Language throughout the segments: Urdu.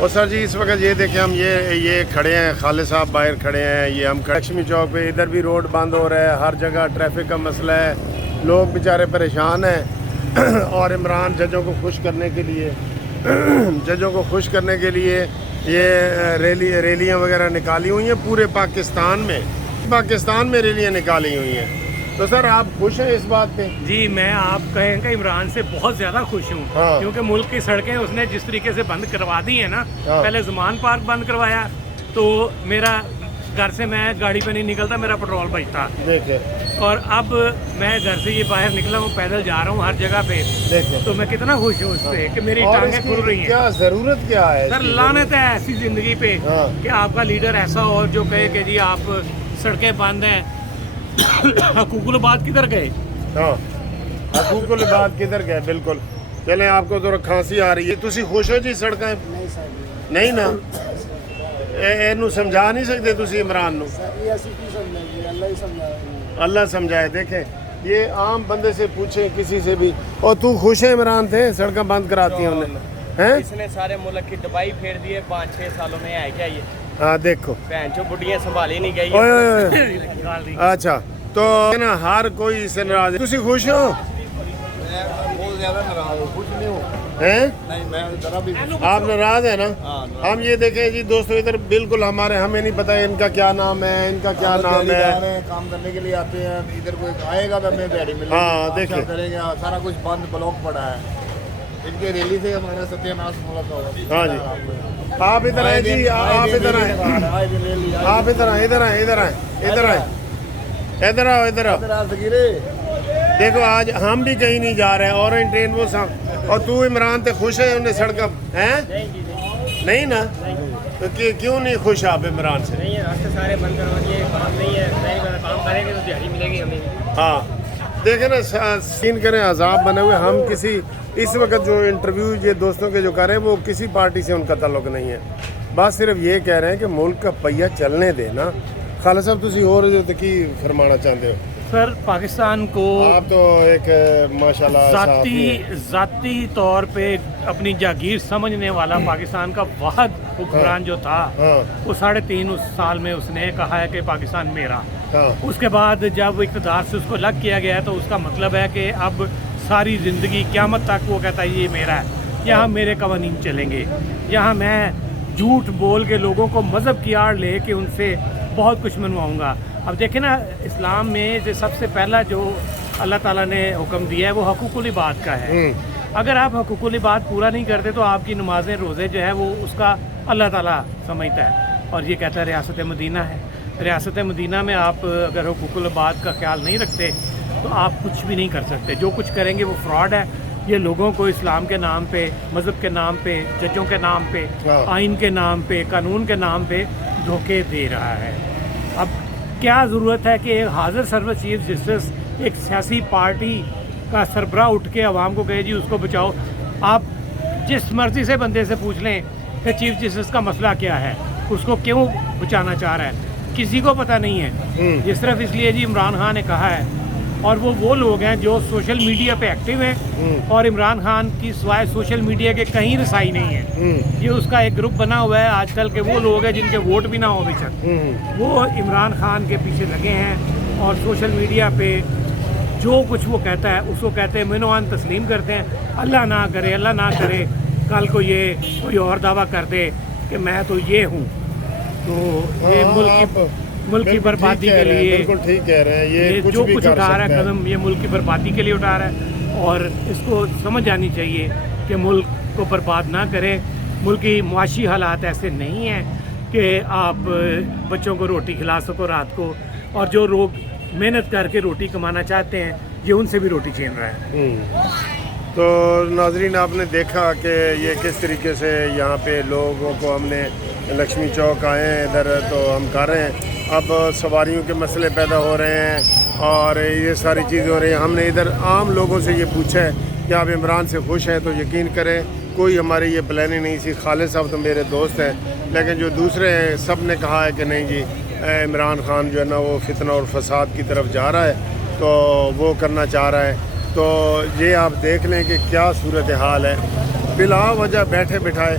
اور سر جی اس وقت یہ دیکھیں ہم یہ کھڑے ہیں، خالد صاحب باہر کھڑے ہیں، یہ ہم لکشمی چوک پہ، ادھر بھی روڈ بند ہو رہا ہے، ہر جگہ ٹریفک کا مسئلہ ہے، لوگ بیچارے پریشان ہیں اور عمران ججوں کو خوش کرنے کے لیے یہ ریلیاں وغیرہ نکالی ہوئی ہیں پورے پاکستان میں ریلیاں نکالی ہوئی ہیں۔ تو سر آپ خوش ہیں اس بات پہ؟ جی میں آپ کہیں کہ عمران سے بہت زیادہ خوش ہوں، کیونکہ ملک کی سڑکیں اس نے جس طریقے سے بند کروا دی ہیں نا، پہلے زمان پارک بند کروایا تو میرا گھر سے میں گاڑی پہ نہیں نکلتا، میرا پیٹرول بچتا، اور اب میں گھر سے یہ باہر نکلا ہوں، پیدل جا رہا ہوں ہر جگہ پہ، تو میں کتنا خوش ہوں اس پہ کہ میری ٹانگیں کھل رہی ہیں۔ کیا ضرورت کیا ہے سر؟ لعنت ہے ایسی زندگی پہ کہ آپ کا لیڈر ایسا ہو جو کہے کہ جی آپ سڑکیں بند ہیں۔ حقوق العباد کدھر گئے؟ حقوق العباد کدھر گئے؟ بالکل۔ چلیں آپ کو تو کھانسی آ رہی ہے، تسی خوش ہو جی سڑکیں؟ نہیں نا، اینو سمجھا نہیں سکتے تسی عمران نو؟ اللہ سمجھائے۔ دیکھیں یہ عام بندے سے پوچھیں کسی سے بھی، اور تو خوش ہے عمران تھے سڑکیں بند کراتی ہیں انہیں؟ اس نے سارے ملک کی دبائی پھیر دیے 5-6 سالوں میں، ہے کیا یہ؟ ہاں دیکھو بہن چو بڑھیاں سنبھالی نہیں گئی۔ اچھا تو نا ہر کوئی سے ناراض ہے، تسی خوش ہو؟ بہت زیادہ ناراض ہوں، خوش نہیں ہوں۔ نہیں میں ذرا بھی آپ ناراض ہیں نا؟ ہم یہ دیکھیں جی دوستو، ادھر بالکل ہمیں نہیں پتا ان کا کیا نام ہے، ان کا کیا نام ہے، کام کرنے کے لیے آتے ہیں، ادھر کوئی آئے گا تو ہمیں دیہڑی ملے گی۔ ہاں دیکھیں کریں گے، سارا کچھ بند بلاک پڑا ہے، ان کے ریلی سے ہمارا ستیہ ناش ملک ہوگا۔ ہاں جی آپ ادھر آئیں جی، آپ ادھر آئیں، آپ ادھر آئیں، ادھر آئیں، ادھر آئیں، ادھر آئیں، ادھر آؤ، ادھر آؤ۔ دیکھو آج ہم بھی کہیں نہیں جا رہے ہیں، اورنج ٹرین وہ سب، اور تو عمران تے خوش ہے انہیں سڑک ہیں؟ نہیں نا؟ تو کیوں نہیں خوش آپ عمران سے؟ نہیں راستے سارے بند کروا دیے، کام نہیں ہے، کام کریں گے تو دیہڑی ملے گی ہمیں۔ ہاں دیکھیں نا، سین کریں عذاب بنے ہوئے، ہم کسی اس وقت جو انٹرویو یہ دوستوں کے جو کر رہے ہیں وہ کسی پارٹی سے ان کا تعلق نہیں ہے، بس صرف یہ کہہ رہے ہیں کہ ملک کا پہیہ چلنے دے نا۔ خالد صاحب تسی اور کی فرمانا چاہتے ہو؟ سر پاکستان کو آپ تو ایک ماشاءاللہ ذاتی طور پہ اپنی جاگیر سمجھنے والا پاکستان کا واحد حکمران جو تھا، وہ 3.5 سال میں اس نے کہا ہے کہ پاکستان میرا۔ اس کے بعد جب اقتدار سے اس کو الگ کیا گیا ہے تو اس کا مطلب ہے کہ اب ساری زندگی قیامت تک وہ کہتا ہے یہ میرا ہے، یہاں میرے قوانین چلیں گے، یہاں میں جھوٹ بول کے لوگوں کو مذہب کی آڑ لے کے ان سے بہت کچھ منواؤں گا۔ اب دیکھیں نا، اسلام میں سب سے پہلا جو اللہ تعالیٰ نے حکم دیا ہے وہ حقوق العباد کا ہے۔ اگر آپ حقوق العباد پورا نہیں کرتے تو آپ کی نمازیں روزے جو ہے وہ اس کا اللہ تعالیٰ سمجھتا ہے، اور یہ کہتا ہے ریاست مدینہ ہے۔ ریاست مدینہ میں آپ اگر حقوق العباد کا خیال نہیں رکھتے تو آپ کچھ بھی نہیں کر سکتے، جو کچھ کریں گے وہ فراڈ ہے۔ یہ لوگوں کو اسلام کے نام پہ، مذہب کے نام پہ، ججوں کے نام پہ، آئین کے نام پہ، قانون کے نام پہ دھوکے دے رہا ہے۔ اب کیا ضرورت ہے کہ ایک حاضر سرور چیف جسٹس ایک سیاسی پارٹی کا سربراہ اٹھ کے عوام کو کہے جی اس کو بچاؤ؟ آپ جس مرضی سے بندے سے پوچھ لیں کہ چیف جسٹس کا مسئلہ کیا ہے، اس کو کیوں بچانا چاہ رہا ہے، کسی کو پتہ نہیں ہے۔ یہ صرف اس لیے جی عمران خان نے کہا ہے، اور وہ لوگ ہیں جو سوشل میڈیا پہ ایکٹیو ہیں، اور عمران خان کی سوائے سوشل میڈیا کے کہیں رسائی نہیں ہے۔ یہ اس کا ایک گروپ بنا ہوا ہے آج کل کے، وہ لوگ ہیں جن کے ووٹ بھی نہ ہو ابھی تک، وہ عمران خان کے پیچھے لگے ہیں، اور سوشل میڈیا پہ جو کچھ وہ کہتا ہے اس کو کہتے ہیں منوان تسلیم کرتے ہیں۔ اللہ نہ کرے کل کو یہ کوئی اور دعویٰ کر دے کہ میں تو یہ ہوں، تو یہ ملک کی بربادی کے لیے بالکل ٹھیک کہہ رہے ہیں، یہ جو کچھ اٹھا رہا ہے قدم، یہ ملک کی بربادی کے لیے اٹھا رہا ہے، اور اس کو سمجھ آنی چاہیے کہ ملک کو برباد نہ کریں۔ ملک کی معاشی حالات ایسے نہیں ہیں کہ آپ بچوں کو روٹی کھلا سکو رات کو، اور جو لوگ محنت کر کے روٹی کمانا چاہتے ہیں یہ ان سے بھی روٹی چھین رہا ہے۔ تو ناظرین آپ نے دیکھا کہ یہ کس طریقے سے یہاں پہ لوگوں کو، ہم نے لکشمی چوک آئے ہیں ادھر تو ہم کر رہے ہیں، اب سواریوں کے مسئلے پیدا ہو رہے ہیں اور یہ ساری چیزیں ہو رہی ہیں۔ ہم نے ادھر عام لوگوں سے یہ پوچھا ہے کہ آپ عمران سے خوش ہیں، تو یقین کریں کوئی ہماری یہ پلاننگ نہیں تھی۔ خالد صاحب تو میرے دوست ہیں، لیکن جو دوسرے ہیں سب نے کہا ہے کہ نہیں جی عمران خان جو ہے نا وہ فتنہ اور فساد کی طرف جا رہا ہے، تو وہ کرنا چاہ رہا ہے۔ تو یہ آپ دیکھ لیں کہ کیا صورتحال ہے، بلا وجہ بیٹھے بٹھائے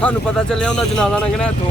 ਸਾਨੂੰ ਪਤਾ ਚੱਲਿਆ ਉਹਦਾ ਜਨਾਜ਼ਾ ਲੰਘਣਾ ਇੱਥੋਂ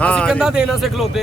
ਅਸੀਂ ਕੰਧਾਂ ਦੇਣ ਵਾਸਤੇ ਖਲੋਤੇ